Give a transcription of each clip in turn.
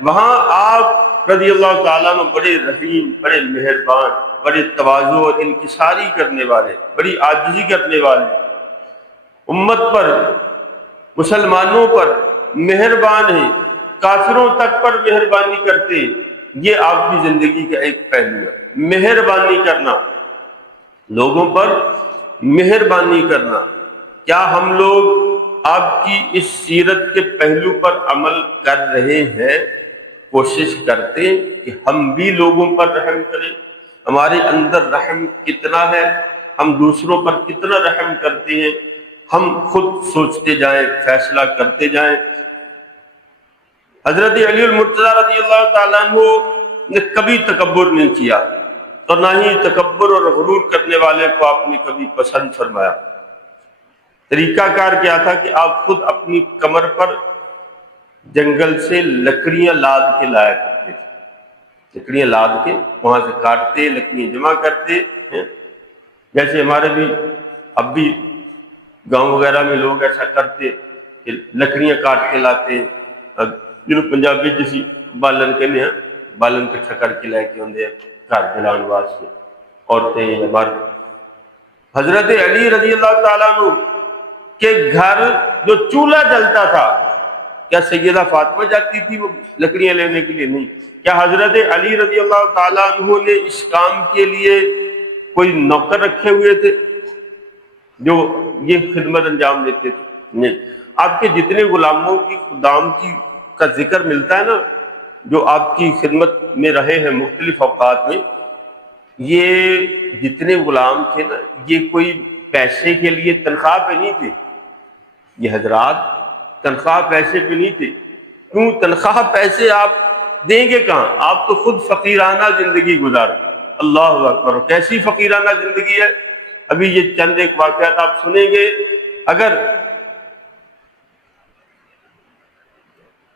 وہاں آپ رضی اللہ تعالیٰ عنہ بڑے رحیم، بڑے مہربان، بڑے تواضع اور انکساری کرنے والے، بڑی عاجزی کرنے والے، امت پر، مسلمانوں پر مہربان ہیں، کافروں تک پر مہربانی کرتے ہیں۔ یہ آپ کی زندگی کا ایک پہلو ہے، مہربانی کرنا، لوگوں پر مہربانی کرنا۔ کیا ہم لوگ آپ کی اس سیرت کے پہلو پر عمل کر رہے ہیں؟ کوشش کرتے ہیں کہ ہم بھی لوگوں پر رحم کریں؟ ہمارے اندر رحم کتنا ہے؟ ہم دوسروں پر کتنا رحم کرتے ہیں؟ ہم خود سوچتے جائیں، فیصلہ کرتے جائیں۔ حضرت علی المرتضیٰ رضی اللہ تعالیٰ عنہ نے کبھی تکبر نہیں کیا، اور نہ ہی تکبر اور غرور کرنے والے کو آپ نے کبھی پسند فرمایا۔ طریقہ کار کیا تھا کہ آپ خود اپنی کمر پر جنگل سے لکڑیاں لاد کے لایا کرتے تھے، لکڑیاں لاد کے وہاں سے کاٹتے، لکڑیاں جمع کرتے ہیں۔ جیسے ہمارے بھی اب بھی گاؤں وغیرہ میں لوگ ایسا کرتے کہ لکڑیاں کاٹ کے لاتے، جنہوں پنجابی جسی بالن کہنے ہیں، بالن کٹھا کر کے لے کے ہوندے گھر جلان واسطے، عورتیں مرد۔ حضرت علی رضی اللہ تعالیٰ عنہ کے گھر جو چولہا جلتا تھا، کیا سیدہ فاطمہ جاتی تھی وہ لکڑیاں لینے کے لیے؟ نہیں۔ کیا حضرت علی رضی اللہ تعالیٰ عنہ نے اس کام کے لیے کوئی نوکر رکھے ہوئے تھے جو یہ خدمت انجام دیتے تھے؟ نہیں۔ آپ کے جتنے غلاموں کی، خدام کی کا ذکر ملتا ہے نا، جو آپ کی خدمت میں رہے ہیں مختلف اوقات میں، یہ جتنے غلام تھے نا، یہ کوئی پیسے کے لیے تنخواہ پہ نہیں تھے۔ یہ حضرات تنخواہ پیسے پہ نہیں تھے۔ کیوں؟ تنخواہ پیسے آپ دیں گے کہاں؟ آپ تو خود فقیرانہ زندگی گزارتے۔ اللہ اکبر! کیسی فقیرانہ زندگی ہے! ابھی یہ چند ایک واقعات آپ سنیں گے، اگر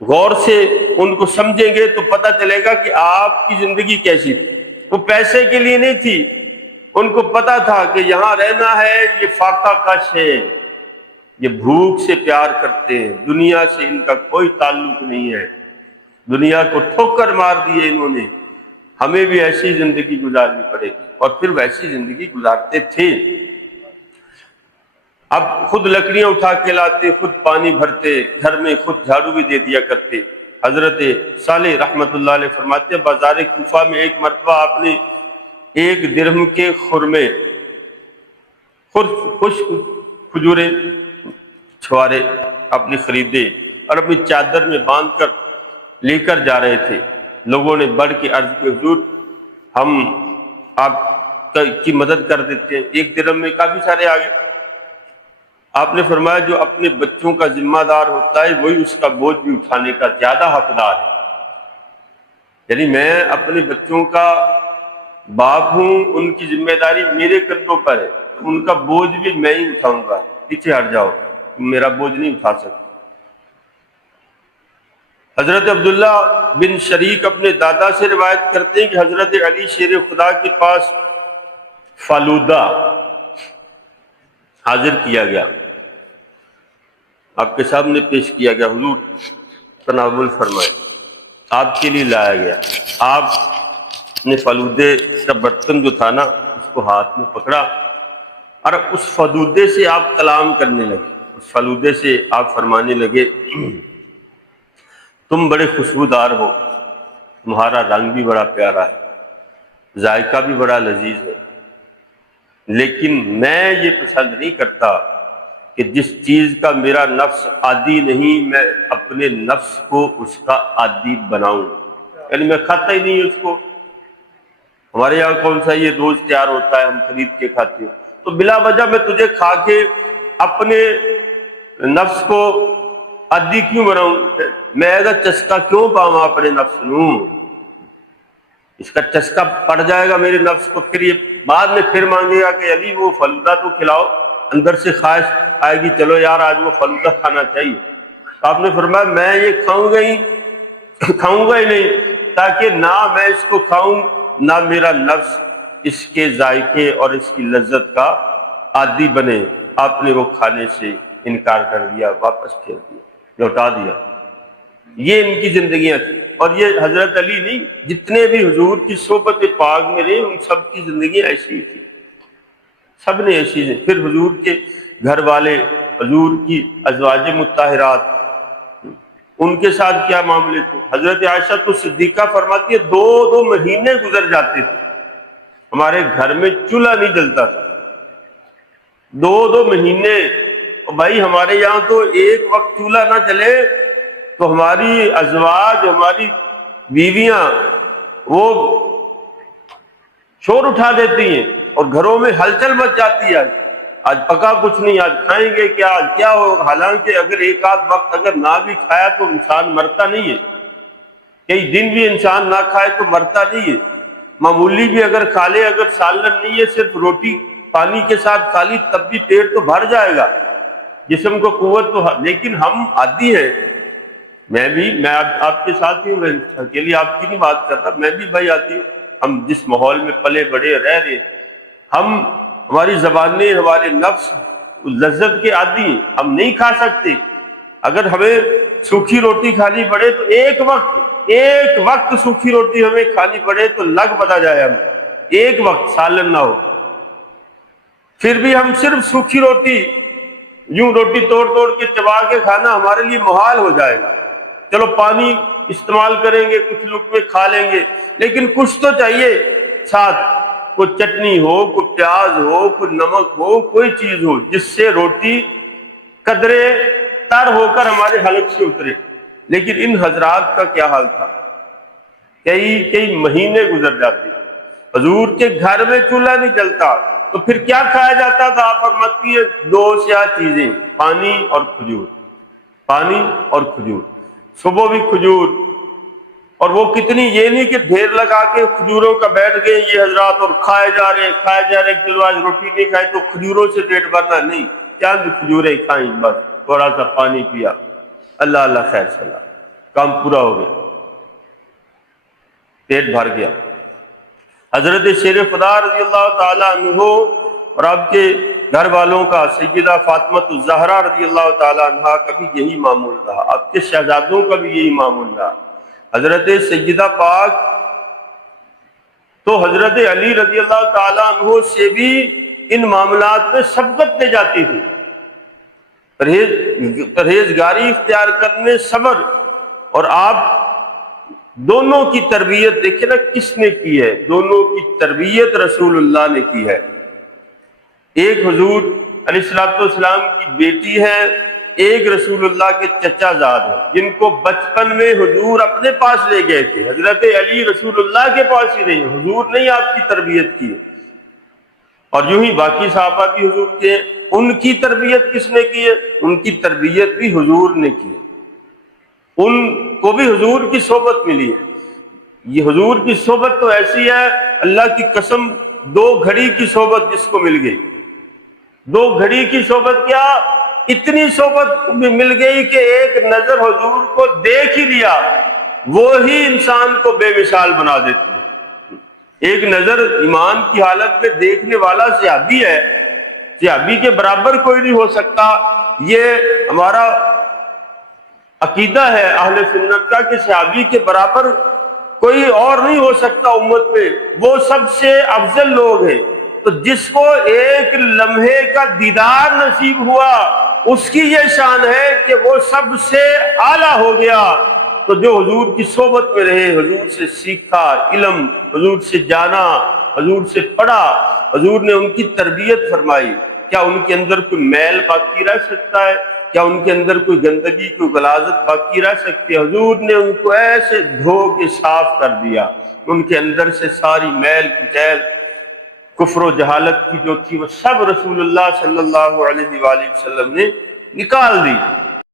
غور سے ان کو سمجھیں گے تو پتہ چلے گا کہ آپ کی زندگی کیسی تھی۔ وہ پیسے کے لیے نہیں تھی، ان کو پتا تھا کہ یہاں رہنا ہے، یہ فاقہ کش ہے، یہ بھوک سے پیار کرتے ہیں، دنیا سے ان کا کوئی تعلق نہیں ہے، دنیا کو ٹھوکر مار دیے انہوں نے، ہمیں بھی ایسی زندگی گزارنی پڑے گی، اور پھر ویسی زندگی گزارتے تھے۔ اب خود لکڑیاں اٹھا کے لاتے، خود پانی بھرتے، گھر میں خود جھاڑو بھی دے دیا کرتے۔ حضرت صالح رحمت اللہ علیہ فرماتے ہیں بازار کوفہ میں ایک مرتبہ آپ نے 1 درہم کے خرمے، خشک کھجوریں، چھوارے اپنے خریدے اور اپنی چادر میں باندھ کر لے کر جا رہے تھے۔ لوگوں نے بڑھ کے عرض کی حضور ہم آپ کی مدد کر دیتے ہیں، 1 درہم میں کافی سارے آگے۔ آپ نے فرمایا جو اپنے بچوں کا ذمہ دار ہوتا ہے وہی اس کا بوجھ بھی اٹھانے کا زیادہ حقدار ہے۔ یعنی میں اپنے بچوں کا باپ ہوں، ان کی ذمہ داری میرے کندھوں پر ہے، ان کا بوجھ بھی میں ہی اٹھاؤں گا، پیچھے ہٹ جاؤ، تم میرا بوجھ نہیں اٹھا سکتے۔ حضرت عبداللہ بن شریک اپنے دادا سے روایت کرتے ہیں کہ حضرت علی شیر خدا کے پاس فالودہ حاضر کیا گیا، آپ کے سامنے پیش کیا گیا، حضور تناول فرمائے، آپ کے لیے لایا گیا۔ آپ نے فالودے کا برتن جو تھا نا اس کو ہاتھ میں پکڑا اور اس فالودے سے آپ کلام کرنے لگے، اس فالودے سے آپ فرمانے لگے تم بڑے خوشبودار ہو، تمہارا رنگ بھی بڑا پیارا ہے، ذائقہ بھی بڑا لذیذ ہے، لیکن میں یہ پسند نہیں کرتا کہ جس چیز کا میرا نفس عادی نہیں میں اپنے نفس کو اس کا عادی بناؤں، یعنی میں کھاتا ہی نہیں اس کو۔ ہمارے یہاں کون سا یہ روز تیار ہوتا ہے، ہم خرید کے کھاتے ہیں، تو بلا وجہ میں تجھے کھا کے اپنے نفس کو عادی کیوں بناؤں؟ میں ایسا چسکا کیوں پاؤں اپنے نفس نوں؟ اس کا چسکا پڑ جائے گا میرے نفس کو، پھر یہ بعد میں پھر مانگے گا کہ علی وہ فلودہ تو کھلاؤ، اندر سے خواہش آئے گی چلو یار آج وہ فلودہ کھانا چاہیے۔ آپ نے فرمایا میں یہ کھاؤں گا ہی نہیں، تاکہ نہ میں اس کو کھاؤں نہ میرا نفس اس کے ذائقے اور اس کی لذت کا عادی بنے۔ آپ نے وہ کھانے سے انکار کر دیا، واپس پھیر دیا، لوٹا دیا۔ یہ ان کی زندگیاں تھیں۔ اور یہ حضرت علی نہیں، جتنے بھی حضور کی صحبت پاک میں رہے ان سب کی زندگی ایسی ہی تھی، سب نے ایسی ہیں۔ پھر حضور کے گھر والے، حضور کی ازواج مطہرات، ان کے ساتھ کیا معاملے تھے؟ حضرت عائشہ تو صدیقہ فرماتی ہے 2 مہینے گزر جاتے تھے ہمارے گھر میں چولہا نہیں جلتا تھا، 2 مہینے۔ بھائی ہمارے یہاں تو ایک وقت چولہا نہ جلے تو ہماری ازواج، ہماری بیویاں وہ شور اٹھا دیتی ہیں اور گھروں میں ہلچل مچ جاتی ہے، آج پکا کچھ نہیں، آج کھائیں گے کیا، آج کیا ہو۔ حالانکہ اگر ایک آدھ وقت اگر نہ بھی کھایا تو انسان مرتا نہیں ہے، کئی دن بھی انسان نہ کھائے تو مرتا نہیں ہے، معمولی بھی اگر کھا لے، اگر سالن نہیں ہے صرف روٹی پانی کے ساتھ کھا لی تب بھی پیٹ تو بھر جائے گا، جسم کو قوت تو۔ لیکن ہم عادی ہیں، میں آپ کے ساتھ ہی ہوں، میں اکیلی آپ کی نہیں بات کرتا، میں بھی بھائی عادی ہوں۔ ہم جس ماحول میں پلے بڑے رہ رہے، ہماری زبانیں، ہمارے نفس لذت کے عادی ہیں، ہم نہیں کھا سکتے۔ اگر ہمیں سوکھی روٹی کھانی پڑے تو ایک وقت سوکھی روٹی ہمیں کھانی پڑے تو لگ بتا جائے، ہم ایک وقت سالن نہ ہو، پھر بھی ہم صرف سوکھی روٹی، یوں روٹی توڑ کے چبا کے کھانا ہمارے لیے محال ہو جائے گا۔ چلو پانی استعمال کریں گے، کچھ لقمے کھا لیں گے، لیکن کچھ تو چاہیے ساتھ، کوئی چٹنی ہو، کوئی پیاز ہو، کوئی نمک ہو، کوئی چیز ہو جس سے روٹی قدرے تر ہو کر ہمارے حلق سے اترے۔ لیکن ان حضرات کا کیا حال تھا، کئی مہینے گزر جاتے، حضور کے گھر میں چولہا نہیں جلتا، تو پھر کیا کھایا جاتا تھا؟ آپ فرماتی ہیں 2 سیاہ چیزیں، پانی اور کھجور، پانی اور کھجور، صبح بھی کھجور، اور وہ کتنی، یہ نہیں کہ ڈھیر لگا کے کھجوروں کا بیٹھ گئے یہ حضرات اور کھائے جا رہے چلو آج روٹی نہیں کھائے تو کھجوروں سے پیٹ بھرنا، نہیں، چند کھجوریں کھائیں، بس تھوڑا سا پانی پیا، اللہ خیر چلا، کام پورا ہو گیا، پیٹ بھر گیا۔ حضرت شیر خدا رضی اللہ تعالی عنہ اور آپ کے گھر والوں کا، سیدہ فاطمہ الزہرا رضی اللہ تعالی عنہا کا بھی یہی معمول رہا، آپ کے شہزادوں کا بھی یہی معمول رہا۔ حضرت سیدہ پاک تو حضرت علی رضی اللہ تعالی عنہ سے بھی ان معاملات میں سبقت لے جاتی تھی، پرہیزگاری اختیار کرنے، صبر، اور آپ دونوں کی تربیت دیکھیں نا کس نے کی ہے، دونوں کی تربیت رسول اللہ نے کی ہے۔ ایک حضور علیہ السلام کی بیٹی ہے، ایک رسول اللہ کے چچا زاد ہیں، جن کو بچپن میں حضور اپنے پاس لے گئے تھے، حضرت علی رسول اللہ کے پاس ہی رہے، حضور نے آپ کی تربیت کی ہے، اور یوں ہی باقی صحابہ بھی حضور کے، ان کی تربیت کس نے کی ہے؟ ان کی تربیت بھی حضور نے کی ہے، ان کو بھی حضور کی صحبت ملی ہے۔ یہ حضور کی صحبت تو ایسی ہے، اللہ کی قسم، 2 گھڑی کی صحبت جس کو مل گئی، 2 گھڑی کی صحبت، کیا اتنی صحبت مل گئی کہ ایک نظر حضور کو دیکھ ہی لیا وہی انسان کو بے مثال بنا دیتی ہے۔ ایک نظر ایمان کی حالت میں دیکھنے والا صحابی ہے، صحابی کے برابر کوئی نہیں ہو سکتا۔ یہ ہمارا عقیدہ ہے اہل سنت کا کہ صحابی کے برابر کوئی اور نہیں ہو سکتا امت پہ، وہ سب سے افضل لوگ ہیں۔ تو جس کو ایک لمحے کا دیدار نصیب ہوا اس کی یہ شان ہے کہ وہ سب سے اعلیٰ ہو گیا۔ تو جو حضور کی صحبت میں رہے، حضور سے سیکھا علم، حضور سے جانا، حضور سے پڑھا، حضور نے ان کی تربیت فرمائی، کیا ان کے اندر کوئی میل باقی رہ سکتا ہے؟ کیا ان کے اندر کوئی گندگی، کوئی غلاظت باقی رہ سکتی ہے؟ حضور نے ان کو ایسے دھو کے صاف کر دیا، ان کے اندر سے ساری میل کچیل، کفر و جہالت کی جو تھی وہ سب رسول اللہ صلی اللہ علیہ وآلہ وسلم نے نکال دی۔